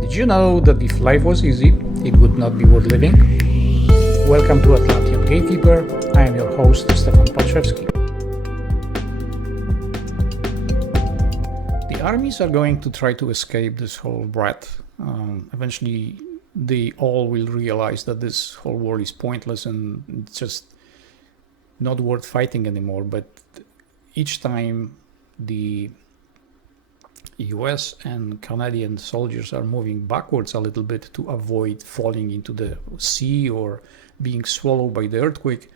Did you know that if life was easy, it would not be worth living? Welcome to Atlantean Gatekeeper. I am your host, Stefan Podszewski. The armies are going to try to escape this whole breath. Eventually, they all will realize that this whole war is pointless and it's just not worth fighting anymore. But each time the US and Canadian soldiers are moving backwards a little bit to avoid falling into the sea or being swallowed by the earthquake,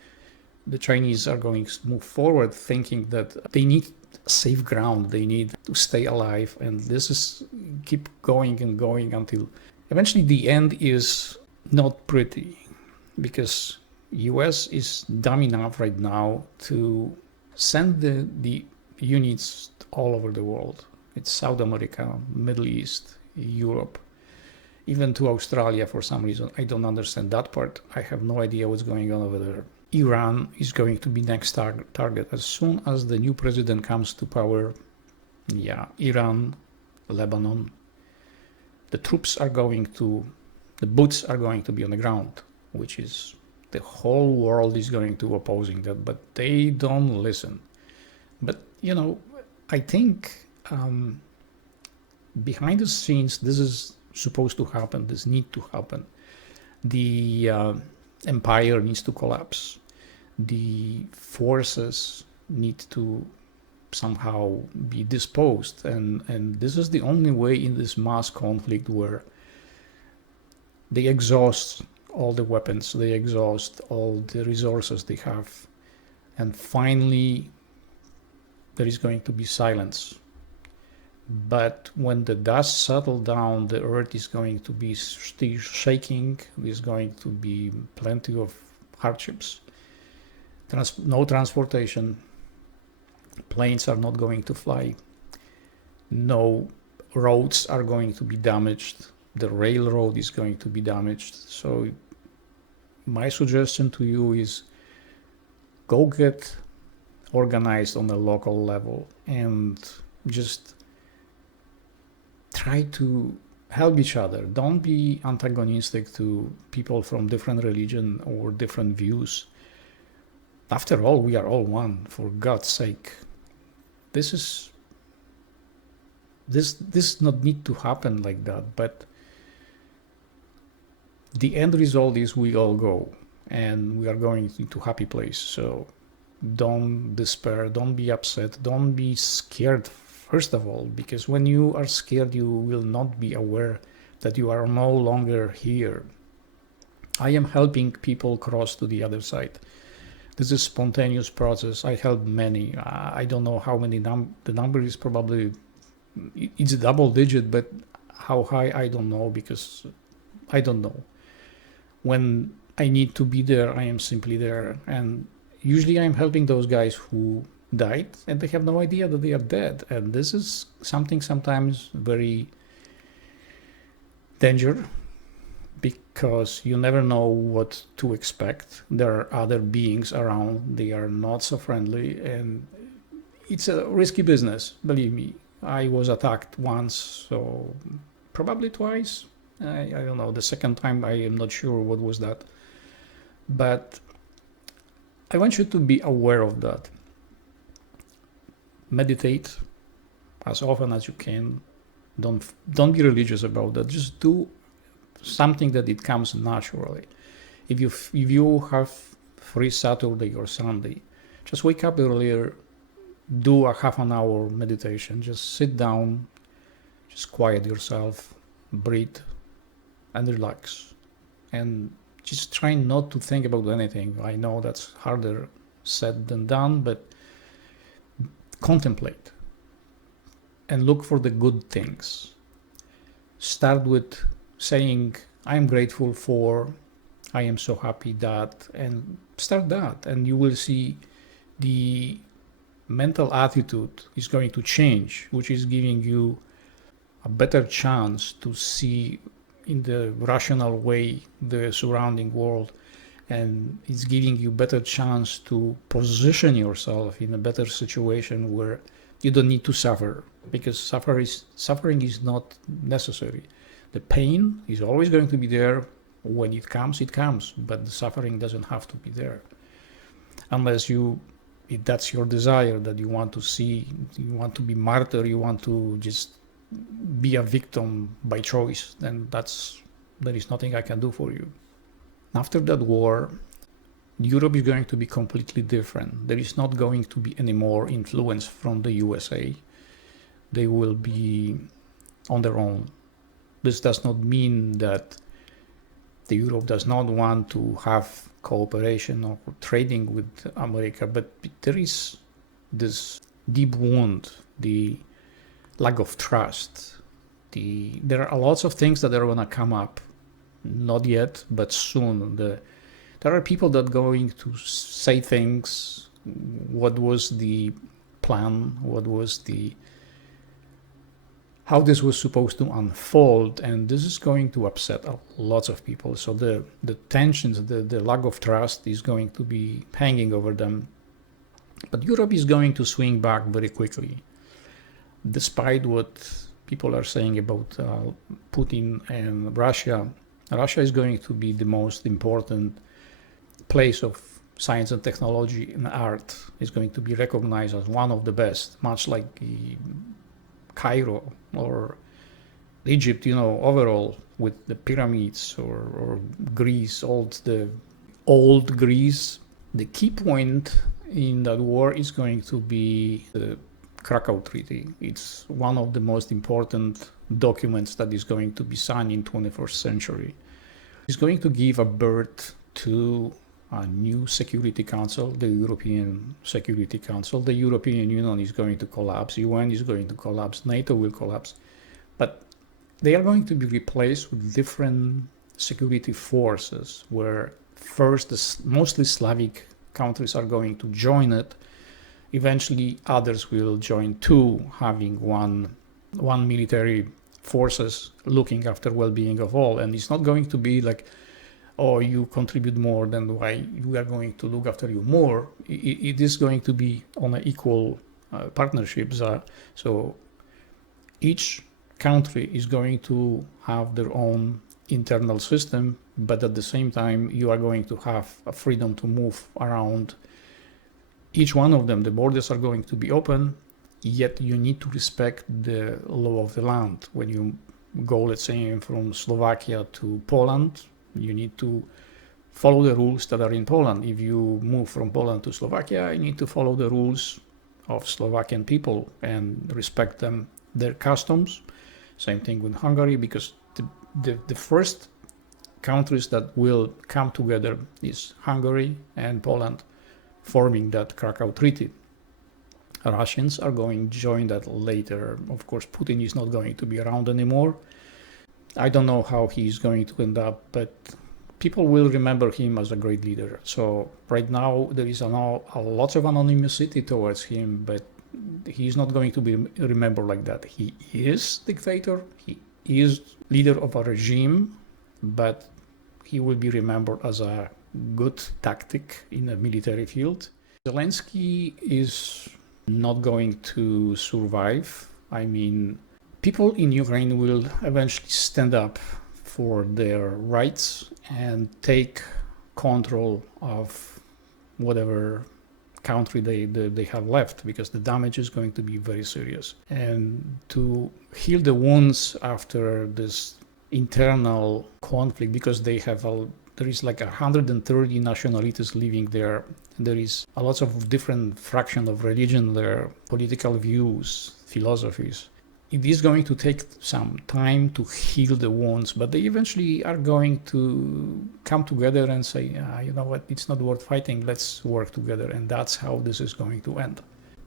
the Chinese are going to move forward thinking that they need safe ground, they need to stay alive, and this is keep going and going until eventually the end is not pretty, because US is dumb enough right now to send the units all over the world. It's South America, Middle East, Europe, even to Australia for some reason. I don't understand that part. I have no idea what's going on over there. Iran is going to be next target. As soon as the new president comes to power, Iran, Lebanon, the boots are going to be on the ground, which is the whole world is going to opposing that, but they don't listen. But, I think behind the scenes, this is supposed to happen, this needs to happen. The empire needs to collapse. The forces need to somehow be disposed. And this is the only way in this mass conflict where they exhaust all the weapons, they exhaust all the resources they have. And finally, there is going to be silence. But when the dust settles down, the earth is going to be still shaking. There's going to be plenty of hardships. No transportation. Planes are not going to fly. No roads are going to be damaged. The railroad is going to be damaged. So my suggestion to you is go get organized on a local level and just try to help each other. Don't be antagonistic to people from different religion or different views. After all, we are all one, for God's sake. This not need to happen like that, but the end result is we all go and we are going into happy place. So don't despair, don't be upset, don't be scared. First of all, because when you are scared, you will not be aware that you are no longer here. I am helping people cross to the other side. This is a spontaneous process. I help many. I don't know how many. The number is probably, it's a double digit, but how high, I don't know, because I don't know. When I need to be there, I am simply there. And usually I'm helping those guys who died and they have no idea that they are dead, and this is something sometimes very dangerous, because you never know what to expect. There are other beings around, they are not so friendly, and it's a risky business. Believe me, I was attacked once, so probably twice. I don't know, the second time I am not sure what was that, but I want you to be aware of that. Meditate as often as you can. Don't be religious about that. Just do something that it comes naturally. If you have free Saturday or Sunday, just wake up earlier, do a half an hour meditation. Just sit down, just quiet yourself, breathe, and relax. And just try not to think about anything. I know that's harder said than done, but contemplate and look for the good things. Start with saying, I am grateful for, I am so happy that, and start that, and you will see the mental attitude is going to change, which is giving you a better chance to see in the rational way the surrounding world, and it's giving you better chance to position yourself in a better situation where you don't need to suffer, because suffering is not necessary. The pain is always going to be there. When it comes, but the suffering doesn't have to be there. Unless if that's your desire, that you want to see, you want to be martyr, you want to just be a victim by choice, then there is nothing I can do for you. After that war, Europe is going to be completely different. There is not going to be any more influence from the USA. They will be on their own. This does not mean that the Europe does not want to have cooperation or trading with America, but there is this deep wound, the lack of trust. There are lots of things that are going to come up, not yet, but soon. There are people that are going to say things. What was the plan? How this was supposed to unfold, and this is going to upset lots of people. So the tensions, the lack of trust is going to be hanging over them. But Europe is going to swing back very quickly, despite what people are saying about Putin and Russia. Russia is going to be the most important place of science and technology and art. Is going to be recognized as one of the best, much like Cairo or Egypt, overall, with the pyramids, or Greece, the old Greece. The key point in that war is going to be the Krakow Treaty. It's one of the most important documents that is going to be signed in 21st century. It's going to give a birth to a new Security Council, the European Security Council. The European Union is going to collapse, UN is going to collapse, NATO will collapse, but they are going to be replaced with different security forces, where first the mostly Slavic countries are going to join it. Eventually others will join too, having one military forces looking after well-being of all. And it's not going to be like, oh, you contribute more, then why we are going to look after you more. It is going to be on an equal partnerships. So each country is going to have their own internal system, but at the same time, you are going to have a freedom to move around each one of them. The borders are going to be open, yet you need to respect the law of the land. When you go, let's say, from Slovakia to Poland, you need to follow the rules that are in Poland. If you move from Poland to Slovakia, you need to follow the rules of Slovakian people and respect them, their customs. Same thing with Hungary, because the first countries that will come together is Hungary and Poland, forming that Krakow Treaty. Russians are going to join that later. Of course, Putin is not going to be around anymore. I don't know how he's going to end up, but people will remember him as a great leader. So right now there is a lot of anonymity towards him, but he's not going to be remembered like that. He is dictator, he is leader of a regime, but he will be remembered as a good tactic in a military field. Zelensky is not going to survive. I mean, people in Ukraine will eventually stand up for their rights and take control of whatever country they have left, because the damage is going to be very serious. And to heal the wounds after this internal conflict, because there is like 130 nationalities living there. There is a lot of different fraction of religion there, political views, philosophies. It is going to take some time to heal the wounds, but they eventually are going to come together and say, you know what, it's not worth fighting, let's work together. And that's how this is going to end.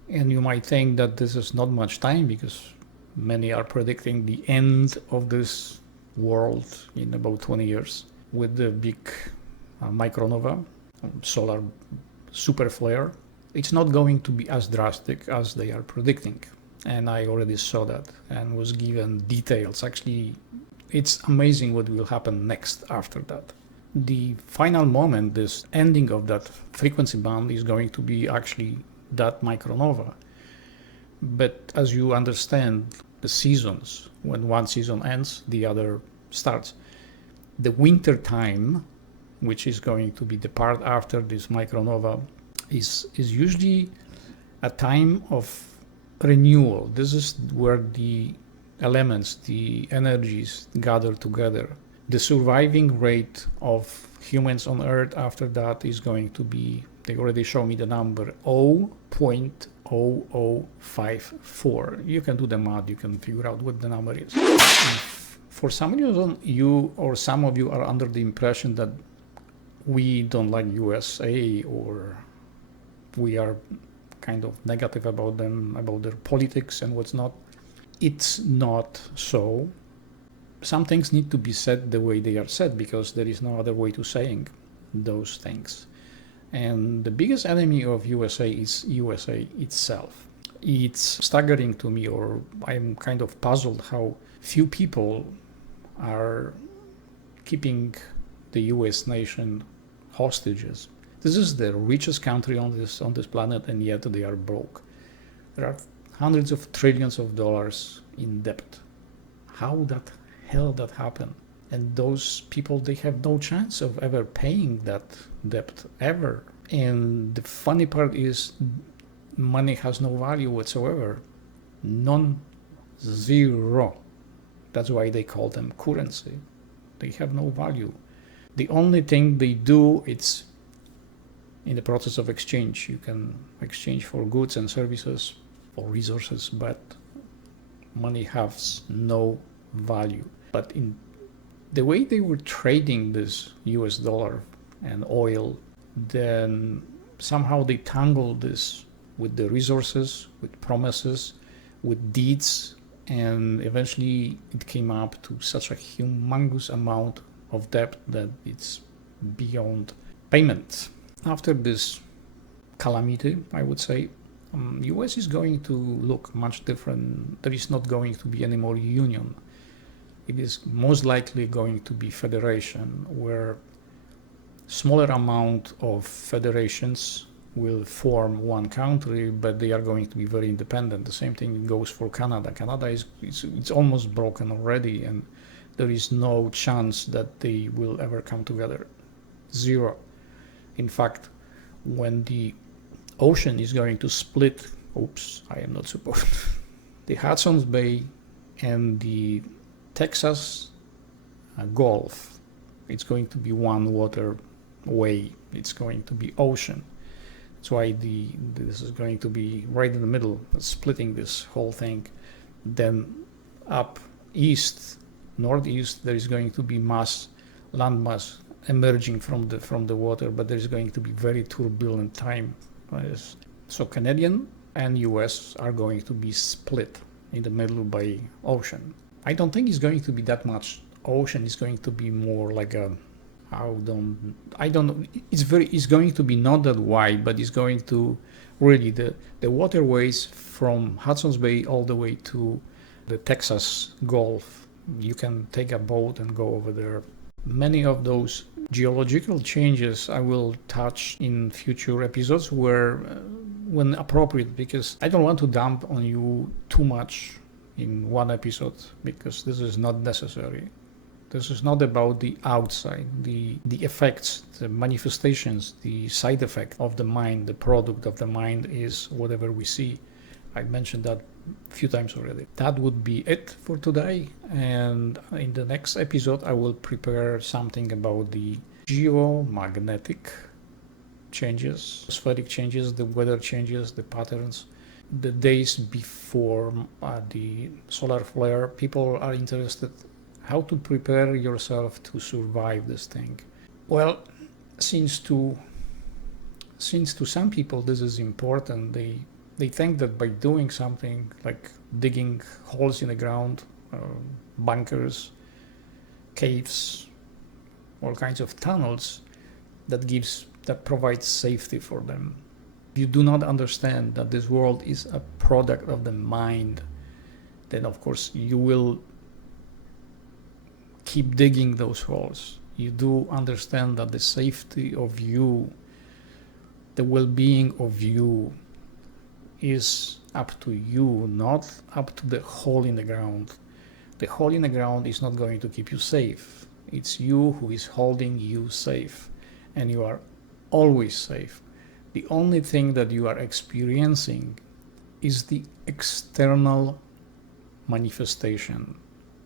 And you might think that this is not much time, because many are predicting the end of this world in about 20 years with the big micronova, solar super flare. It's not going to be as drastic as they are predicting. And I already saw that and was given details. Actually, it's amazing what will happen next after that. The final moment, this ending of that frequency band, is going to be actually that micronova. But as you understand, the seasons, when one season ends, the other starts. The winter time, which is going to be the part after this micronova, is usually a time of renewal. This is where the elements, the energies gather together. The surviving rate of humans on Earth after that is going to be, they already show me the number, 0.0054. You can do the math, you can figure out what the number is. For some of you are under the impression that we don't like USA, or we are kind of negative about them, about their politics and what's not. It's not so. Some things need to be said the way they are said, because there is no other way to saying those things. And the biggest enemy of USA is USA itself. It's staggering to me, or I'm kind of puzzled how few people are keeping the US nation hostages. This is the richest country on this planet, and yet they are broke. There are hundreds of trillions of dollars in debt. How that hell that happened? And those people, they have no chance of ever paying that debt ever. And the funny part is, money has no value whatsoever. None, zero. That's why they call them currency. They have no value. The only thing they do, it's in the process of exchange. You can exchange for goods and services, for resources, but money has no value. But in the way they were trading this US dollar and oil, then somehow they tangled this with the resources, with promises, with deeds, and eventually it came up to such a humongous amount of debt that it's beyond payment. After this calamity, I would say, US is going to look much different. There is not going to be any more union. It is most likely going to be federation, where smaller amount of federations will form one country, but they are going to be very independent. The same thing goes for Canada. Canada it's almost broken already, and there is no chance that they will ever come together. Zero. In fact, when the ocean is going to split, I am not supposed, the Hudson's Bay and the Texas Gulf, it's going to be one waterway. It's going to be ocean. That's why this is going to be right in the middle, splitting this whole thing. Then up east, northeast, there is going to be land mass emerging from the water, but there's going to be very turbulent time. So Canadian and US are going to be split in the middle by ocean. I don't think it's going to be that much ocean. It's going to be more like I don't know. It's going to be not that wide, but it's going to really the waterways from Hudson's Bay all the way to the Texas Gulf. You can take a boat and go over there. Many of those geological changes I will touch in future episodes when appropriate, because I don't want to dump on you too much in one episode, because this is not necessary. This is not about the outside, the effects, the manifestations, the side effect of the mind. The product of the mind is whatever we see. I mentioned that a few times already. That would be it for today. And in the next episode, I will prepare something about the geomagnetic changes, atmospheric changes, the weather changes, the patterns. The days before the solar flare, people are interested how to prepare yourself to survive this thing. Well, since to some people this is important, they think that by doing something like digging holes in the ground, bunkers, caves, all kinds of tunnels, that provides safety for them. If you do not understand that this world is a product of the mind, then of course you will keep digging those holes. You do understand that the safety of you, the well-being of you, is up to you, not up to the hole in the ground. The hole in the ground is not going to keep you safe. It's you who is holding you safe, and you are always safe. The only thing that you are experiencing is the external manifestation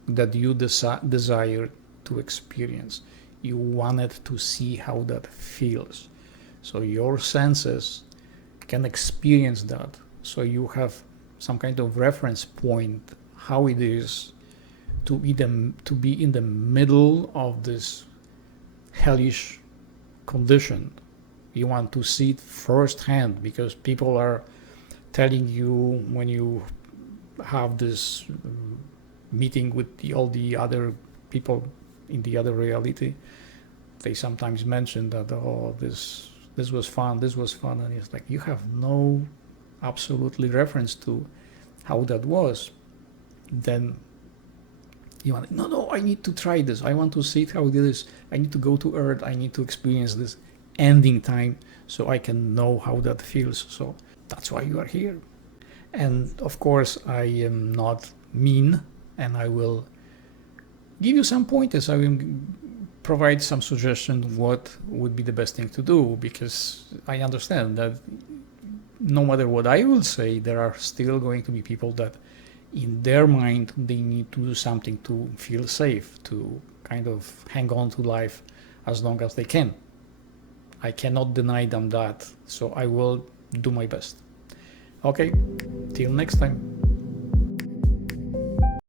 that you desire to experience. You wanted to see how that feels. So your senses can experience that. So you have some kind of reference point how it is to be in the middle of this hellish condition. You want to see it firsthand because people are telling you when you have this meeting with all the other people in the other reality. They sometimes mention that, oh, this was fun, and it's like you have no absolutely reference to how that was. Then you want, no, I need to try this. I want to see how it is. I need to go to Earth. I need to experience this ending time so I can know how that feels. So that's why you are here. And of course, I am not mean, and I will give you some pointers. I will provide some suggestions what would be the best thing to do, because I understand that no matter what I will say, there are still going to be people that in their mind they need to do something to feel safe, to kind of hang on to life as long as they can. I cannot deny them that, so I will do my best. Okay, till next time.